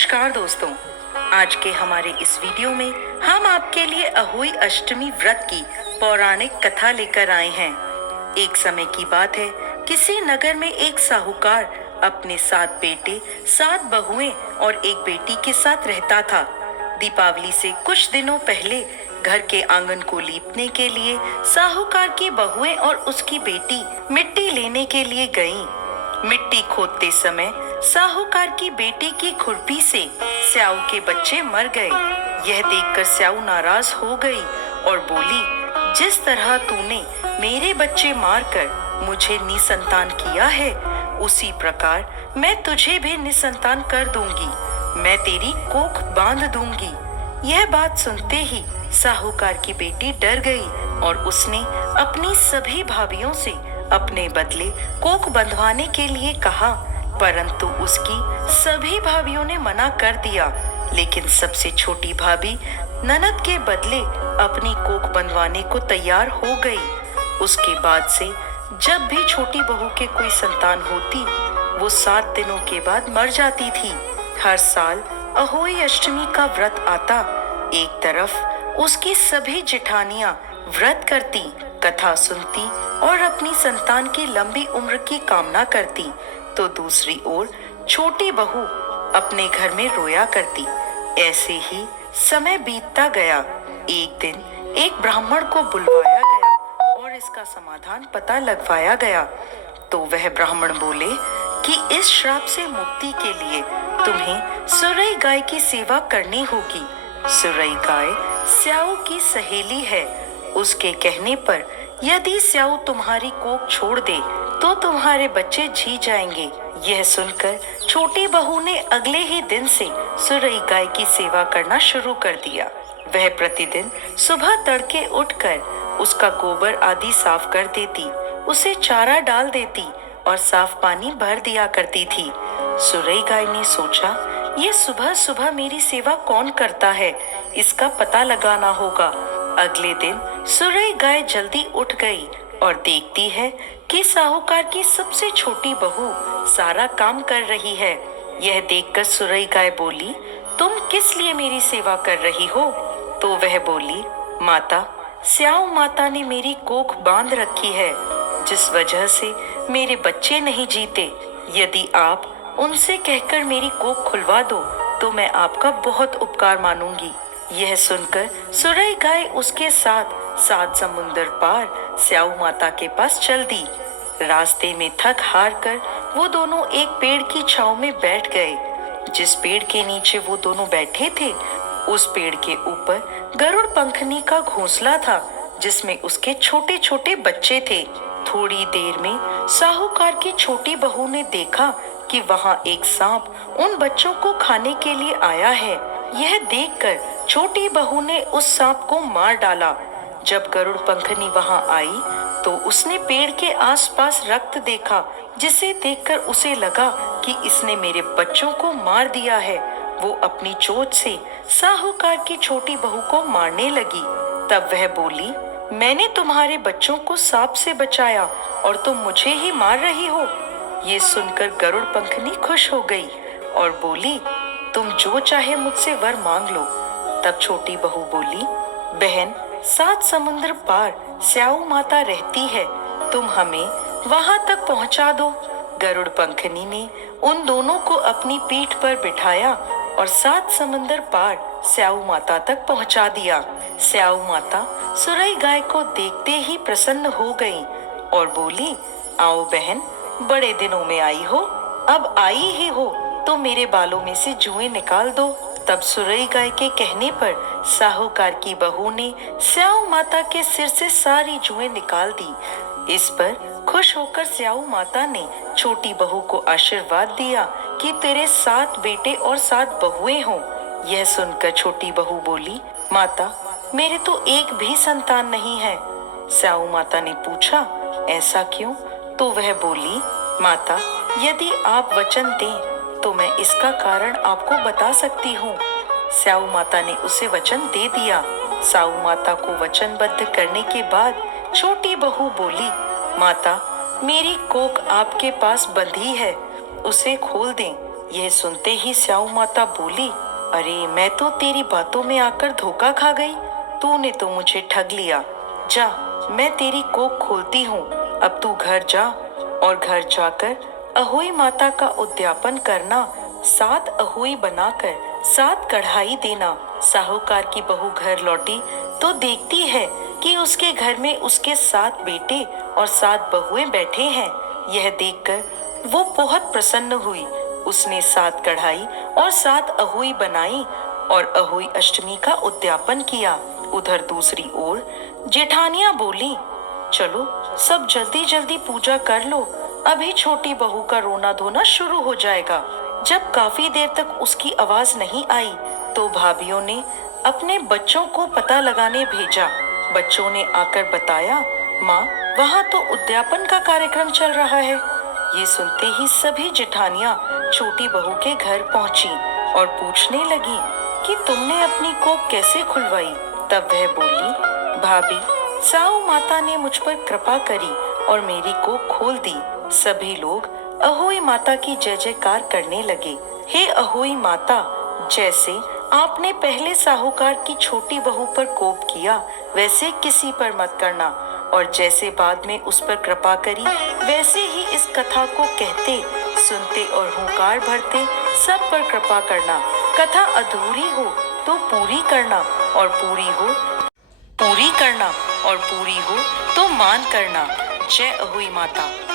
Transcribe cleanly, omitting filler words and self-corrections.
नमस्कार दोस्तों। आज के हमारे इस वीडियो में हम आपके लिए अहोई अष्टमी व्रत की पौराणिक कथा लेकर आए हैं। एक समय की बात है, किसी नगर में एक साहूकार अपने 7 बेटे, 7 बहुएं और एक बेटी के साथ रहता था। दीपावली से कुछ दिनों पहले घर के आंगन को लीपने के लिए साहूकार की बहुएं और उसकी बेटी मिट्टी लेने के लिए गईं। मिट्टी खोदते समय साहूकार की बेटी की खुरपी से स्याऊ के बच्चे मर गए। यह देखकर स्याऊ नाराज हो गई और बोली, जिस तरह तूने मेरे बच्चे मारकर मुझे निसंतान किया है, उसी प्रकार मैं तुझे भी निसंतान कर दूंगी। मैं तेरी कोख बांध दूंगी। यह बात सुनते ही साहूकार की बेटी डर गई और उसने अपनी सभी भाभियों से अपने बदले कोख बंधवाने के लिए कहा, परंतु उसकी सभी भाभियों ने मना कर दिया। लेकिन सबसे छोटी भाभी ननद के बदले अपनी कोख बंधवाने को तैयार हो गई। उसके बाद से जब भी छोटी बहू के कोई संतान होती, वो 7 दिनों के बाद मर जाती थी। हर साल अहोई अष्टमी का व्रत आता। एक तरफ उसकी सभी जेठानियां व्रत करती, कथा सुनती और अपनी संतान की लंबी उम्र की कामना करती, तो दूसरी ओर छोटी बहू अपने घर में रोया करती। ऐसे ही समय बीतता गया। एक दिन एक ब्राह्मण को बुलवाया गया और इसका समाधान पता लगवाया गया। तो वह ब्राह्मण बोले कि इस श्राप से मुक्ति के लिए तुम्हें सुरई गाय की सेवा करनी होगी। सुरई गाय स्याऊ की सहेली है। उसके कहने पर यदि स्याऊ तुम्हारी कोख छोड़ दे तो तुम्हारे बच्चे जी जाएंगे। यह सुनकर छोटी बहू ने अगले ही दिन से सुरई गाय की सेवा करना शुरू कर दिया। वह प्रतिदिन सुबह तड़के उठकर उसका गोबर आदि साफ कर देती, उसे चारा डाल देती और साफ पानी भर दिया करती थी। सुरई गाय ने सोचा, ये सुबह सुबह मेरी सेवा कौन करता है, इसका पता लगाना होगा। अगले दिन सुरई गाय जल्दी उठ गई और देखती है कि साहूकार की सबसे छोटी बहू सारा काम कर रही है। यह देखकर सुरई गाय बोली, तुम किस लिए मेरी सेवा कर रही हो? तो वह बोली, माता, स्याऊ माता ने मेरी कोख बांध रखी है, जिस वजह से मेरे बच्चे नहीं जीते। यदि आप उनसे कहकर मेरी कोख खुलवा दो तो मैं आपका बहुत उपकार मानूंगी। यह सुनकर सुरई गाय उसके साथ 7 समुंदर पार स्याऊ माता के पास चल दी। रास्ते में थक हार कर वो दोनों एक पेड़ की छांव में बैठ गए। जिस पेड़ के नीचे वो दोनों बैठे थे, उस पेड़ के ऊपर गरुड़ पंखनी का घोंसला था, जिसमें उसके छोटे छोटे बच्चे थे। थोड़ी देर में साहूकार की छोटी बहू ने देखा कि वहां एक सांप उन बच्चों को खाने के लिए आया है। यह देखकर छोटी बहू ने उस सांप को मार डाला। जब गरुड़ पंखनी वहां आई तो उसने पेड़ के आसपास रक्त देखा, जिसे देखकर उसे लगा कि इसने मेरे बच्चों को मार दिया है। वो अपनी चोंच से साहूकार की छोटी बहू को मारने लगी। तब वह बोली, मैंने तुम्हारे बच्चों को सांप से बचाया और तुम मुझे ही मार रही हो। ये सुनकर गरुड़ पंखनी खुश हो गई और बोली, तुम जो चाहे मुझसे वर मांग लो। तब छोटी बहू बोली, बहन, 7 समुद्र पार स्याऊ माता रहती है, तुम हमें वहां तक पहुंचा दो। गरुड़ पंखनी ने उन दोनों को अपनी पीठ पर बिठाया और 7 समुंदर पार स्याऊ माता तक पहुंचा दिया। स्याऊ माता सुरई गाय को देखते ही प्रसन्न हो गई और बोली, आओ बहन, बड़े दिनों में आई हो, अब आई ही हो तो मेरे बालों में से जुएं निकाल दो। तब सुरई गाय के कहने पर साहूकार की बहू ने स्याऊ माता के सिर से सारी जुएं निकाल दी। इस पर खुश होकर स्याऊ माता ने छोटी बहू को आशीर्वाद दिया कि तेरे 7 बेटे और 7 बहुएं हों। यह सुनकर छोटी बहू बोली, माता, मेरे तो एक भी संतान नहीं है। स्याऊ माता ने पूछा, ऐसा क्यों? तो वह बोली, माता, यदि आप वचन दें तो मैं इसका कारण आपको बता सकती हूँ। स्याऊ माता ने उसे वचन दे दिया। स्याऊ माता को वचनबद्ध करने के बाद छोटी बहू बोली, माता, मेरी कोख आपके पास बंधी है, उसे खोल दें। यह सुनते ही स्याऊ माता बोली, अरे मैं तो तेरी बातों में आकर धोखा खा गई। तूने तो मुझे ठग लिया। जा, मैं तेरी कोख खोलती हूँ। अब तू घर जा और घर जाकर अहोई माता का उद्यापन करना। 7 अहोई बनाकर 7 कढ़ाई देना। साहूकार की बहू घर लौटी तो देखती है कि उसके घर में उसके 7 बेटे और 7 बहुएं बैठे हैं। यह देखकर वो बहुत प्रसन्न हुई। उसने 7 कढ़ाई और 7 अहोई बनाई और अहोई अष्टमी का उद्यापन किया। उधर दूसरी ओर जेठानियां बोली, चलो सब जल्दी जल्दी पूजा कर लो, अभी छोटी बहू का रोना धोना शुरू हो जाएगा। जब काफी देर तक उसकी आवाज नहीं आई तो भाभीियों ने अपने बच्चों को पता लगाने भेजा। बच्चों ने आकर बताया, माँ वहाँ तो उद्यापन का कार्यक्रम चल रहा है। ये सुनते ही सभी जेठानियां छोटी बहू के घर पहुंची और पूछने लगी कि तुमने अपनी कोख कैसे खुलवाई। तब वह बोली, भाभी साहू माता ने मुझ पर कृपा करी और मेरी कोख खोल दी। सभी लोग अहोई माता की जय जयकार करने लगे। हे अहोई माता, जैसे आपने पहले साहूकार की छोटी बहू पर कोप किया वैसे किसी पर मत करना, और जैसे बाद में उस पर कृपा करी वैसे ही इस कथा को कहते, सुनते और हुंकार भरते सब पर कृपा करना। कथा अधूरी हो तो पूरी करना और पूरी हो तो मान करना। जय अहोई माता।